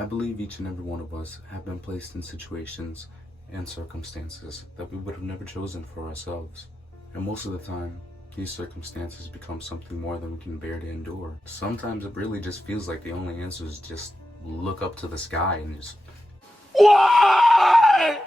I believe each and every one of us have been placed in situations and circumstances that we would have never chosen for ourselves. And most of the time, these circumstances become something more than we can bear to endure. Sometimes it really just feels like the only answer is just look up to the sky and just, why?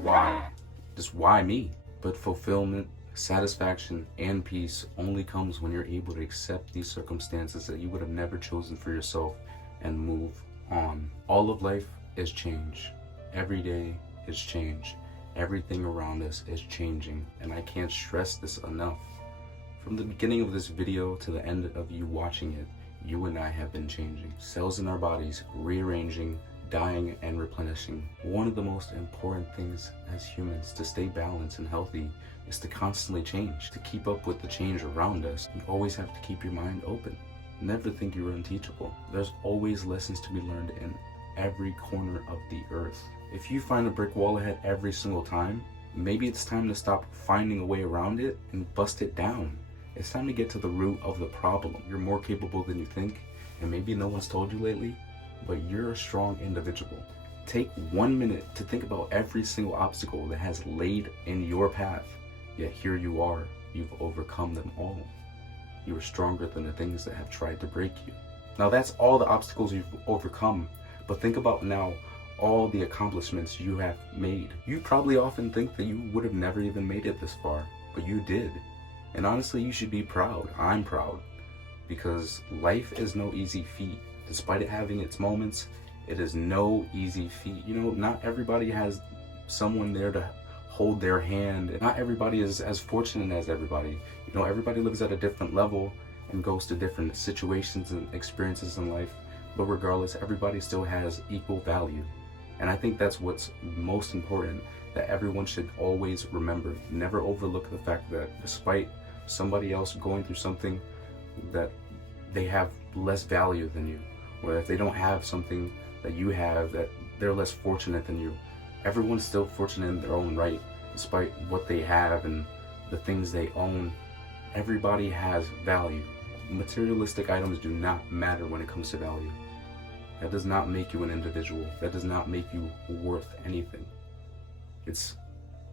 Why? Just why me? But fulfillment, satisfaction, and peace only comes when you're able to accept these circumstances that you would have never chosen for yourself and move on. All of life is change. Every day is change. Everything around us is changing, and I can't stress this enough. From the beginning of this video to the end of you watching it, you and I have been changing. Cells in our bodies rearranging, dying, and replenishing. One of the most important things as humans to stay balanced and healthy is to constantly change. To keep up with the change around us, you always have to keep your mind open. Never think you're unteachable. There's always lessons to be learned in every corner of the earth. If you find a brick wall ahead every single time, maybe it's time to stop finding a way around it and bust it down. It's time to get to the root of the problem. You're more capable than you think, and maybe no one's told you lately, but you're a strong individual. Take 1 minute to think about every single obstacle that has laid in your path, yet here you are, you've overcome them all. You are stronger than the things that have tried to break you. Now that's all the obstacles you've overcome, but think about now all the accomplishments you have made. You probably often think that you would have never even made it this far, but you did. And honestly, you should be proud. I'm proud, because life is no easy feat. Despite it having its moments, it is no easy feat. You know, not everybody has someone there to hold their hand. Not everybody is as fortunate as everybody. You know, everybody lives at a different level and goes to different situations and experiences in life. But regardless, everybody still has equal value. And I think that's what's most important, that everyone should always remember. Never overlook the fact that despite somebody else going through something, that they have less value than you, or if they don't have something that you have, that they're less fortunate than you. Everyone's still fortunate in their own right, despite what they have and the things they own. Everybody has value. Materialistic items do not matter when it comes to value. That does not make you an individual. That does not make you worth anything. It's,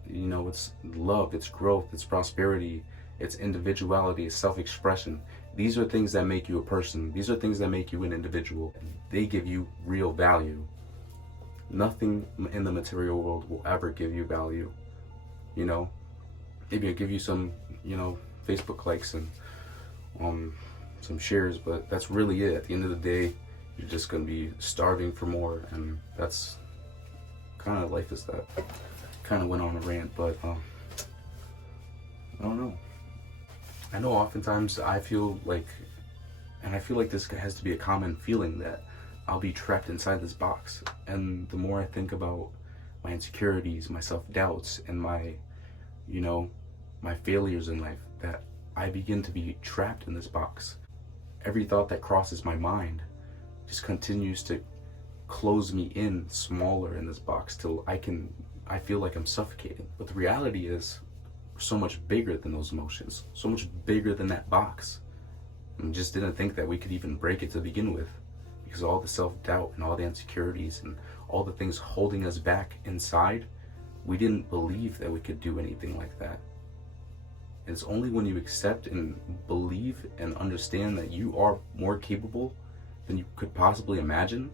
you know, it's love, it's growth, it's prosperity, it's individuality, it's self-expression. These are things that make you a person. These are things that make you an individual. They give you real value. Nothing in the material world will ever give you value. You know, maybe it'll give you some, you know, Facebook likes and some shares, but that's really it. At the end of the day, you're just gonna be starving for more, and that's kind of life is that. Kind of went on a rant, but I don't know. I know oftentimes I feel like, and I feel like this has to be a common feeling, that I'll be trapped inside this box. And the more I think about my insecurities, my self-doubts, and my, you know, my failures in life, that I begin to be trapped in this box. Every thought that crosses my mind just continues to close me in smaller in this box till I feel like I'm suffocating. But the reality is, we're so much bigger than those emotions, so much bigger than that box. And just didn't think that we could even break it to begin with, because all the self-doubt and all the insecurities and all the things holding us back inside, we didn't believe that we could do anything like that. And it's only when you accept and believe and understand that you are more capable than you could possibly imagine,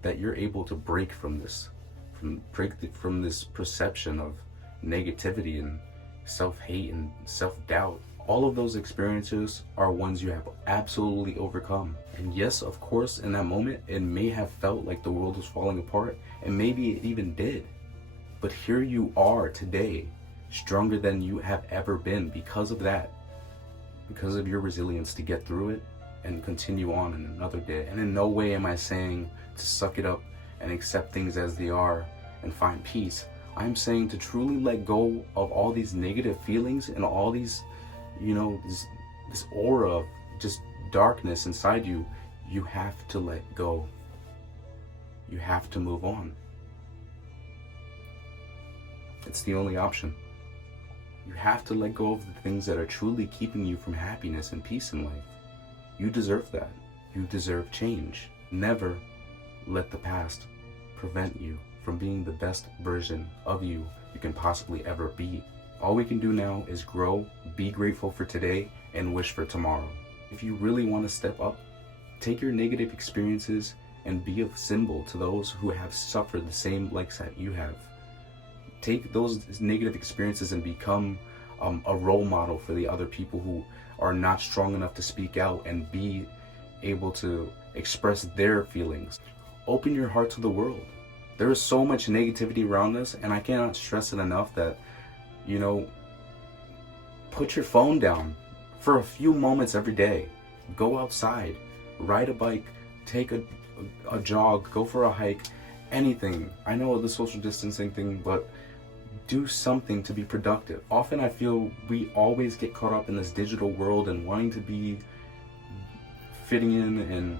that you're able to break from this, from this perception of negativity and self-hate and self-doubt. All of those experiences are ones you have absolutely overcome. And yes, of course, in that moment, it may have felt like the world was falling apart, and maybe it even did. But here you are today, stronger than you have ever been because of that, because of your resilience to get through it and continue on in another day. And in no way am I saying to suck it up and accept things as they are and find peace. I'm saying to truly let go of all these negative feelings and all these, you know, this aura of just darkness inside you. You have to let go. You have to move on. It's the only option. You have to let go of the things that are truly keeping you from happiness and peace in life. You deserve that. You deserve change. Never let the past prevent you from being the best version of you can possibly ever be. All we can do now is grow, be grateful for today, and wish for tomorrow. If you really want to step up, take your negative experiences and be a symbol to those who have suffered the same likes that you have. Take those negative experiences and become a role model for the other people who are not strong enough to speak out and be able to express their feelings. Open your heart to the world. There is so much negativity around us, and I cannot stress it enough that, put your phone down for a few moments every day. Go outside, ride a bike, take a jog, go for a hike, anything. I know the social distancing thing, but do something to be productive. Often I feel we always get caught up in this digital world and wanting to be fitting in and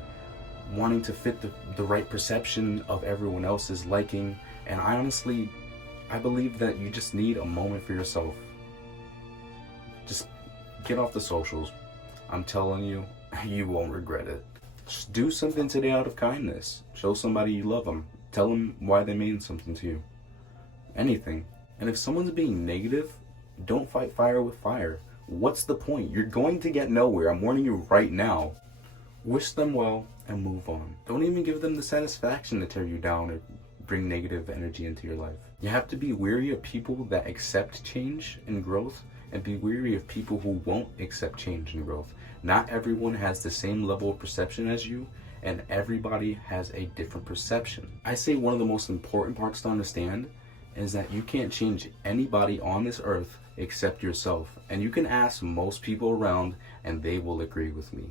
wanting to fit the right perception of everyone else's liking. And I believe that you just need a moment for yourself. Just get off the socials. I'm telling you, you won't regret it. Just do something today out of kindness. Show somebody you love them. Tell them why they mean something to you. Anything. And if someone's being negative, don't fight fire with fire. What's the point? You're going to get nowhere. I'm warning you right now. Wish them well and move on. Don't even give them the satisfaction to tear you down or bring negative energy into your life. You have to be wary of people that accept change and growth, and be wary of people who won't accept change and growth. Not everyone has the same level of perception as you, and everybody has a different perception. I say one of the most important parts to understand is that you can't change anybody on this earth except yourself. And you can ask most people around and they will agree with me.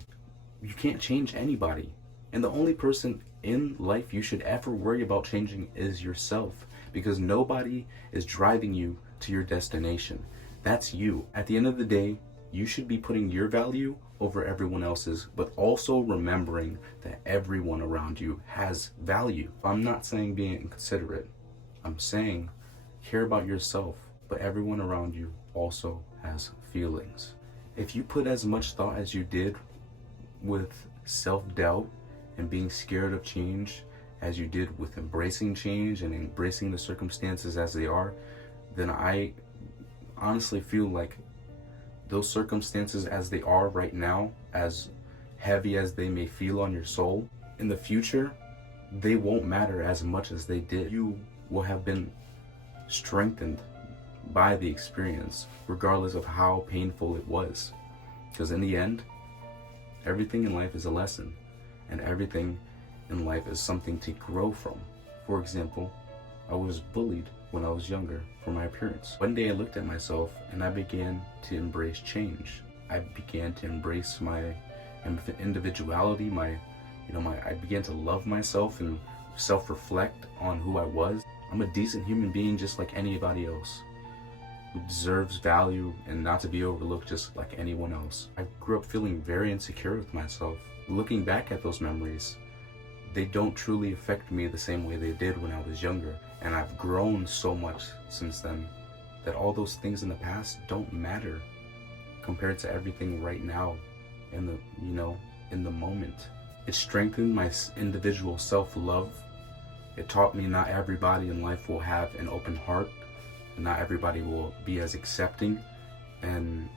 You can't change anybody. And the only person in life you should ever worry about changing is yourself, because nobody is driving you to your destination. That's you. At the end of the day, you should be putting your value over everyone else's, but also remembering that everyone around you has value. I'm not saying being inconsiderate. I'm saying care about yourself, but everyone around you also has feelings. If you put as much thought as you did with self-doubt and being scared of change as you did with embracing change and embracing the circumstances as they are, then I honestly feel like those circumstances as they are right now, as heavy as they may feel on your soul, in the future, they won't matter as much as they did. You will have been strengthened by the experience, regardless of how painful it was. Because in the end, everything in life is a lesson, and everything in life is something to grow from. For example, I was bullied when I was younger for my appearance. One day I looked at myself and I began to embrace change. I began to embrace my individuality, I began to love myself and self-reflect on who I was. I'm a decent human being just like anybody else, who deserves value and not to be overlooked just like anyone else. I grew up feeling very insecure with myself. Looking back at those memories, they don't truly affect me the same way they did when I was younger. And I've grown so much since then that all those things in the past don't matter compared to everything right now in the moment. It strengthened my individual self-love. It taught me not everybody in life will have an open heart, and not everybody will be as accepting. And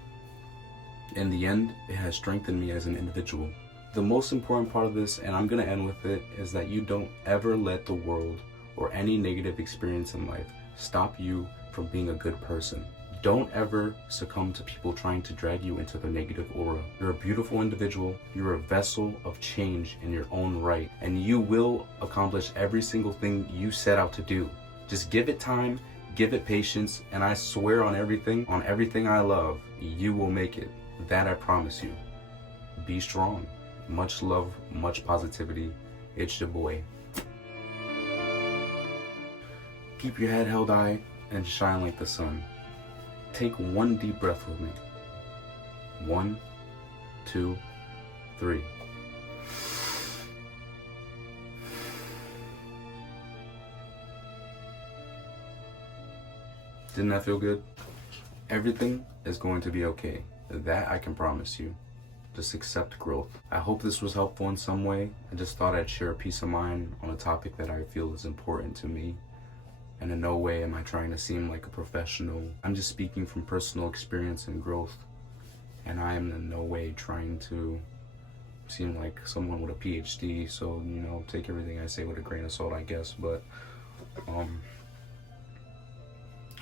in the end, it has strengthened me as an individual. The most important part of this, and I'm going to end with it, is that you don't ever let the world or any negative experience in life stop you from being a good person. Don't ever succumb to people trying to drag you into their negative aura. You're a beautiful individual. You're a vessel of change in your own right, and you will accomplish every single thing you set out to do. Just give it time, give it patience, and I swear on everything I love, you will make it. That I promise you. Be strong. Much love, much positivity. It's your boy. Keep your head held high and shine like the sun. Take one deep breath with me. 1, 2, 3. Didn't that feel good? Everything is going to be okay. That I can promise you. just accept growth. I hope this was helpful in some way. I just thought I'd share a peace of mind on a topic that I feel is important to me. And in no way am I trying to seem like a professional. I'm just speaking from personal experience and growth. And I am in no way trying to seem like someone with a PhD. So, take everything I say with a grain of salt, I guess. But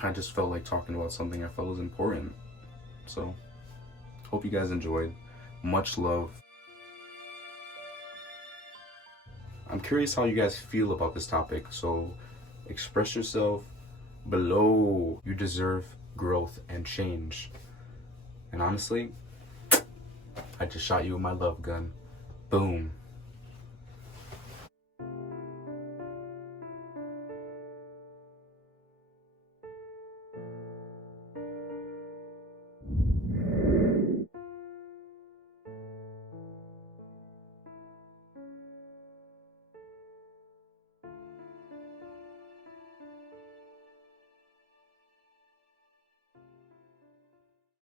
I just felt like talking about something I felt was important. So, hope you guys enjoyed. Much love. I'm curious how you guys feel about this topic. So, express yourself below. You deserve growth and change. And honestly, I just shot you with my love gun. Boom.